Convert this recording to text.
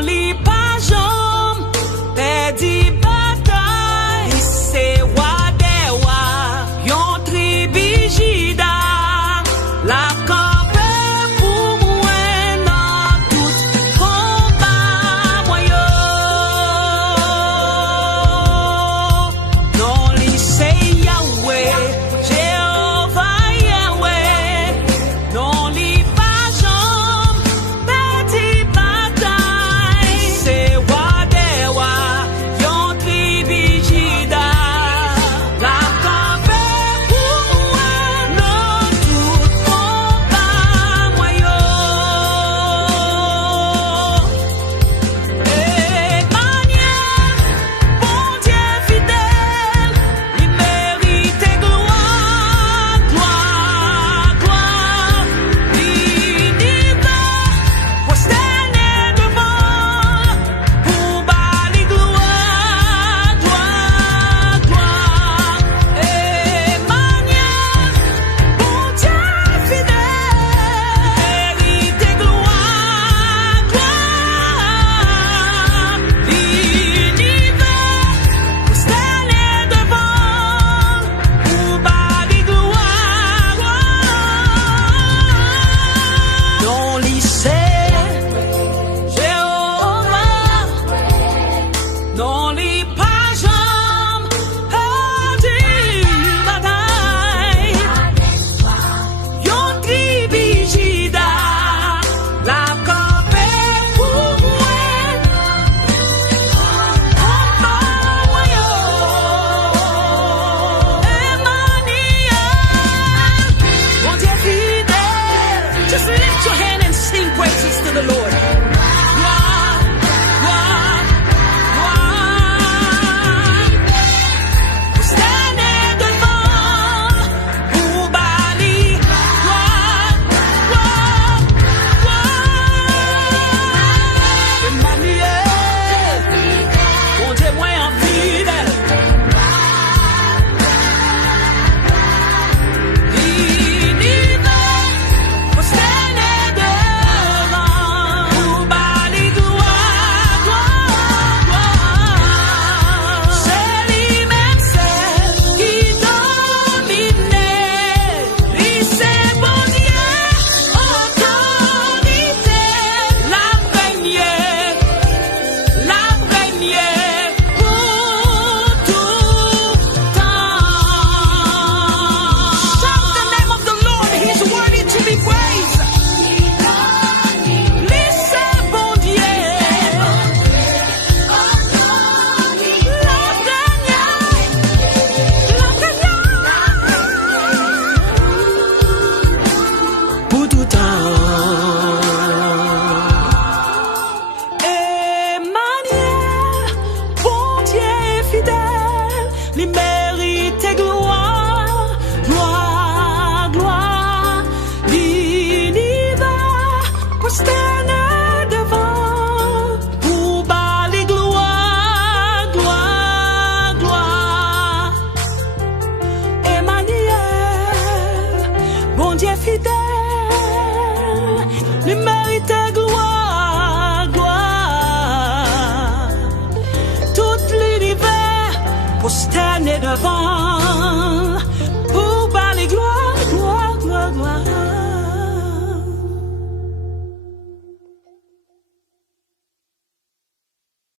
li pas jambe, perdu bataille, c'est wadewa, yon tribigida, la campé pour moi dans tout combat moyo. Non li c'est Yahweh, Jéhovah Yahweh, non li pas jambe, perdu bataille, c'est wadewa, yon tribigida, la campé pour moi dans tout combat moyo. Emmanuel, bon Dieu fidèle, il mérite gloire, gloire, gloire. L'univers prosterné devant, pour bali gloire, gloire, gloire. Emmanuel, bon Dieu fidèle, mérite gloire, gloire. L'univers prosterné devant, pour bali gloire, gloire. Non lycée, Jéhovah, non li pas jambe, perdu bataille, yon tribigida, la campé pour moi, combat moyo. Emmanuel, bon Dieu fidèle, just lift your hand and sing praises to the Lord. Gloire, gloire, gloire. Prosterné devant, pour bali, gloire, gloire, gloire. Emmanuel, bon Dieu moi en fidèle. L'univers prosterné devant, pour bali gloire, gloire, gloire. C'est lui-même celle qui domine, lui c'est bon Dieu, autorité, la première pour tout temps. Shout the name of the Lord, He's worthy to be praised. Lui c'est bon Dieu, la première pour tout temps. Emmanuel, bon Dieu fidèle, il mérite gloire, gloire, gloire. L'univers prosterné devant, pour bali gloire, gloire, gloire. Emmanuel, bon Dieu fidèle, il mérite gloire, gloire. Tout l'univers prosterné devant,